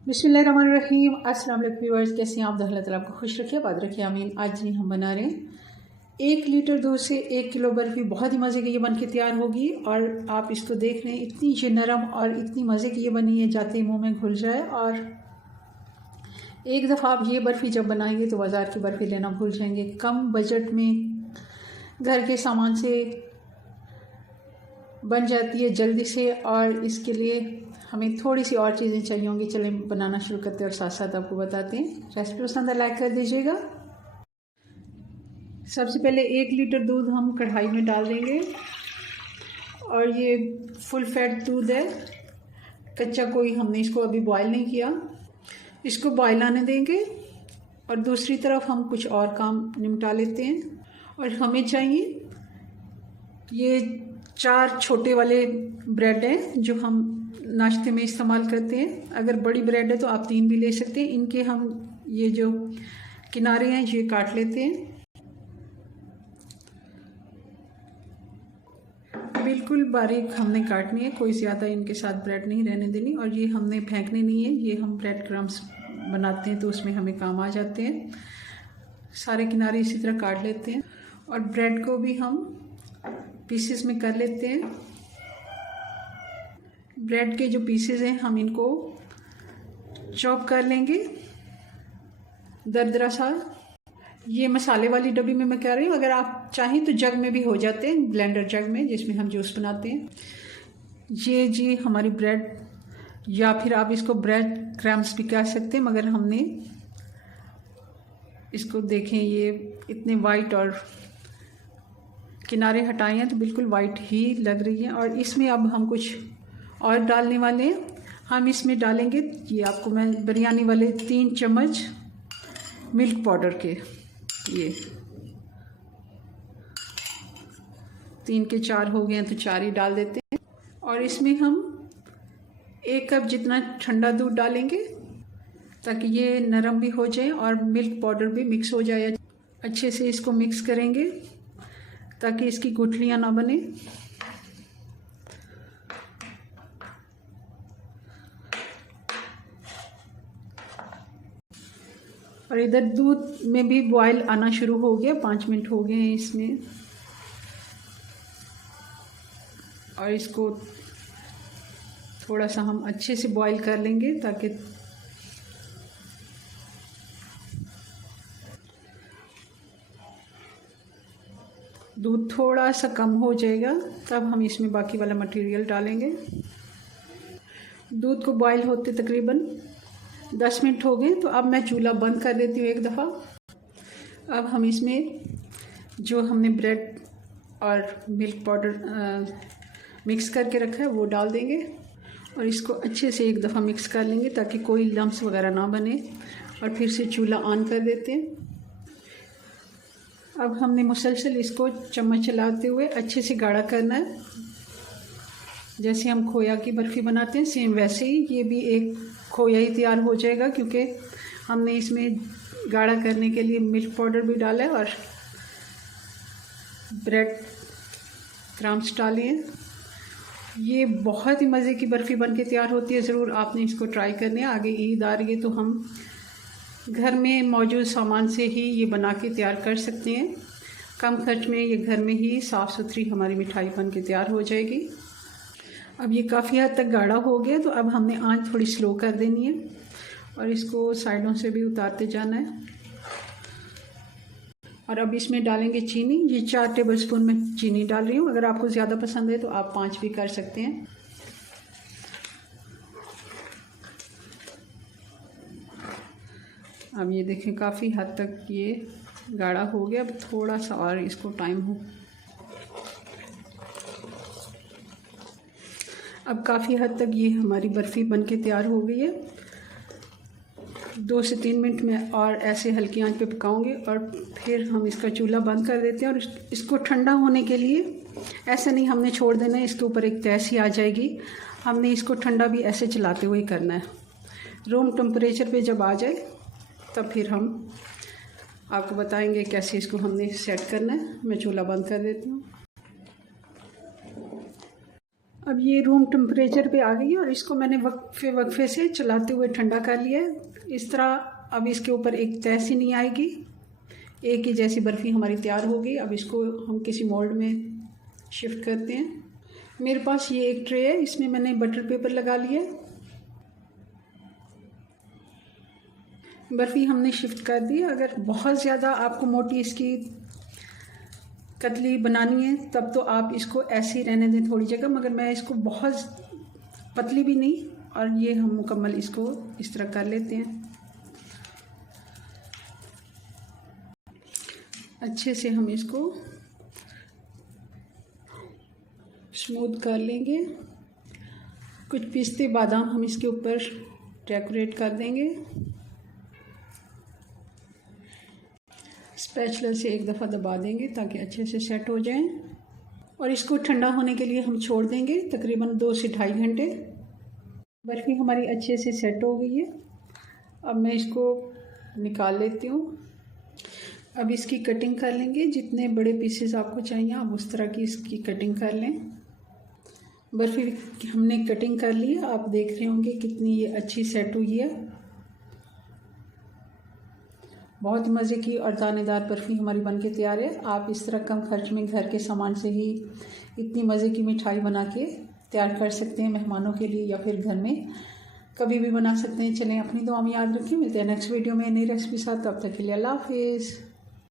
बिस्मिल्लाहिर्रहमानिर्रहीम। अस्सलाम वालेकुम व्यूअर्स, कैसे हैं आप? अल्लाह ताला आपको खुश रखिए, आबाद रखिए, आमीन। आज नहीं हम बना रहे हैं 1 लीटर दूध से 1 किलो बर्फ़ी। बहुत ही मज़े की ये बन के तैयार होगी और आप इसको देख रहे हैं, इतनी ये नरम और इतनी मज़े की ये बनी है, जाते ही मुँह में घुल जाए। और एक दफ़ा आप ये बर्फ़ी जब बनाएंगे तो बाज़ार की बर्फ़ी लेना भूल जाएंगे। कम बजट में घर के सामान से बन जाती है जल्दी से, और इसके लिए हमें थोड़ी सी और चीज़ें चाहिए होंगी। चलें बनाना शुरू करते हैं और साथ साथ आपको बताते हैं। रेसिपी पसंद है लाइक कर दीजिएगा। सबसे पहले 1 लीटर दूध हम कढ़ाई में डाल देंगे, और ये फुल फैट दूध है, कच्चा कोई हमने इसको अभी बॉयल नहीं किया। इसको बॉयल आने देंगे और दूसरी तरफ हम कुछ और काम निपटा लेते हैं। और हमें चाहिए ये 4 छोटे वाले ब्रेड हैं जो हम नाश्ते में इस्तेमाल करते हैं। अगर बड़ी ब्रेड है तो आप 3 भी ले सकते हैं। इनके हम ये जो किनारे हैं ये काट लेते हैं, बिल्कुल बारीक हमने काटनी है, कोई ज़्यादा इनके साथ ब्रेड नहीं रहने देनी। और ये हमने फेंकने नहीं है, ये हम ब्रेड क्रम्स बनाते हैं तो उसमें हमें काम आ जाते हैं। सारे किनारे इसी तरह काट लेते हैं और ब्रेड को भी हम पीसेस में कर लेते हैं। ब्रेड के जो पीसेस हैं हम इनको चॉप कर लेंगे दरदरा सा। ये मसाले वाली डब्बी में मैं कह रही हूँ, अगर आप चाहें तो जग में भी हो जाते हैं, ब्लेंडर जग में जिसमें हम जूस बनाते हैं। ये जी हमारी ब्रेड, या फिर आप इसको ब्रेड क्रम्स भी कह सकते हैं, मगर हमने इसको देखें ये इतने वाइट और किनारे हटाए हैं तो बिल्कुल वाइट ही लग रही है। और इसमें अब हम कुछ और डालने वाले हैं। हम इसमें डालेंगे, ये आपको मैं बिरयानी वाले 3 चम्मच मिल्क पाउडर के, ये 3 के 4 हो गए हैं तो 4 ही डाल देते हैं। और इसमें हम 1 कप जितना ठंडा दूध डालेंगे ताकि ये नरम भी हो जाए और मिल्क पाउडर भी मिक्स हो जाए। अच्छे से इसको मिक्स करेंगे ताकि इसकी गुठलियाँ ना बने। और इधर दूध में भी बॉयल आना शुरू हो गया, 5 मिनट हो गए हैं इसमें। और इसको थोड़ा सा हम अच्छे से बॉयल कर लेंगे ताकि दूध थोड़ा सा कम हो जाएगा, तब हम इसमें बाकी वाला मटेरियल डालेंगे। दूध को बॉयल होते तकरीबन 10 मिनट हो गए, तो अब मैं चूल्हा बंद कर देती हूँ एक दफ़ा। अब हम इसमें जो हमने ब्रेड और मिल्क पाउडर मिक्स करके रखा है वो डाल देंगे और इसको अच्छे से एक दफ़ा मिक्स कर लेंगे ताकि कोई लम्स वगैरह ना बने। और फिर से चूल्हा ऑन कर देते हैं। अब हमने मुसलसल इसको चम्मच चलाते हुए अच्छे से गाढ़ा करना है। जैसे हम खोया की बर्फ़ी बनाते हैं सेम वैसे ही ये भी एक खोया ही तैयार हो जाएगा, क्योंकि हमने इसमें गाढ़ा करने के लिए मिल्क पाउडर भी डाला है और ब्रेड क्रम्स डाले हैं। ये बहुत ही मज़े की बर्फ़ी बन के तैयार होती है, ज़रूर आपने इसको ट्राई करनी है। आगे ईद आ रही है तो हम घर में मौजूद सामान से ही ये बना के तैयार कर सकते हैं। कम खर्च में ये घर में ही साफ़ सुथरी हमारी मिठाई बन के तैयार हो जाएगी। अब ये काफ़ी हद तक गाढ़ा हो गया, तो अब हमने आंच थोड़ी स्लो कर देनी है और इसको साइडों से भी उतारते जाना है। और अब इसमें डालेंगे चीनी। ये 4 टेबलस्पून में चीनी डाल रही हूँ, अगर आपको ज़्यादा पसंद है तो आप 5 भी कर सकते हैं। अब ये देखें काफ़ी हद तक ये गाढ़ा हो गया, अब थोड़ा सा और इसको टाइम हो। अब काफ़ी हद तक ये हमारी बर्फ़ी बनके तैयार हो गई है। 2 से 3 मिनट में और ऐसे हल्की आंच पे पकाऊंगी और फिर हम इसका चूल्हा बंद कर देते हैं। और इसको ठंडा होने के लिए ऐसा नहीं हमने छोड़ देना है, इसके ऊपर एक तह सी आ जाएगी। हमने इसको ठंडा भी ऐसे चलाते हुए करना है। रूम टेम्परेचर पे जब आ जाए तब फिर हम आपको बताएंगे कैसे इसको हमने सेट करना है। मैं चूल्हा बंद कर देती हूँ। अब ये रूम टेम्परेचर पे आ गई है और इसको मैंने वक्फे से चलाते हुए ठंडा कर लिया है। इस तरह अब इसके ऊपर एक तह सी नहीं आएगी, एक ही जैसी बर्फ़ी हमारी तैयार हो गई। अब इसको हम किसी मोल्ड में शिफ्ट करते हैं। मेरे पास ये एक ट्रे है, इसमें मैंने बटर पेपर लगा लिया। बर्फ़ी हमने शिफ्ट कर दी। अगर बहुत ज़्यादा आपको मोटी इसकी कतली बनानी है तब तो आप इसको ऐसे ही रहने दें थोड़ी जगह, मगर मैं इसको बहुत पतली भी नहीं, और ये हम मुकम्मल इसको इस तरह कर लेते हैं। अच्छे से हम इसको स्मूथ कर लेंगे। कुछ पिस्ते बादाम हम इसके ऊपर डेकोरेट कर देंगे। स्पैचुला से एक दफ़ा दबा देंगे ताकि अच्छे से सेट हो जाए, और इसको ठंडा होने के लिए हम छोड़ देंगे तकरीबन 2 से ढाई घंटे। बर्फ़ी हमारी अच्छे से सेट हो गई है। अब मैं इसको निकाल लेती हूँ। अब इसकी कटिंग कर लेंगे। जितने बड़े पीसेस आपको चाहिए आप उस तरह की इसकी कटिंग कर लें। बर्फ़ी हमने कटिंग कर ली है, आप देख रहे होंगे कितनी ये अच्छी सेट हुई है। बहुत मज़े की और दानेदार बर्फ़ी हमारी बनके तैयार है। आप इस तरह कम खर्च में घर के सामान से ही इतनी मज़े की मिठाई बना के तैयार कर सकते हैं मेहमानों के लिए, या फिर घर में कभी भी बना सकते हैं। चलें, अपनी दुआ में याद रखें। मिलते हैं नेक्स्ट वीडियो में नई रेसिपी साथ। तब तक के लिए अल्लाह हाफिज़।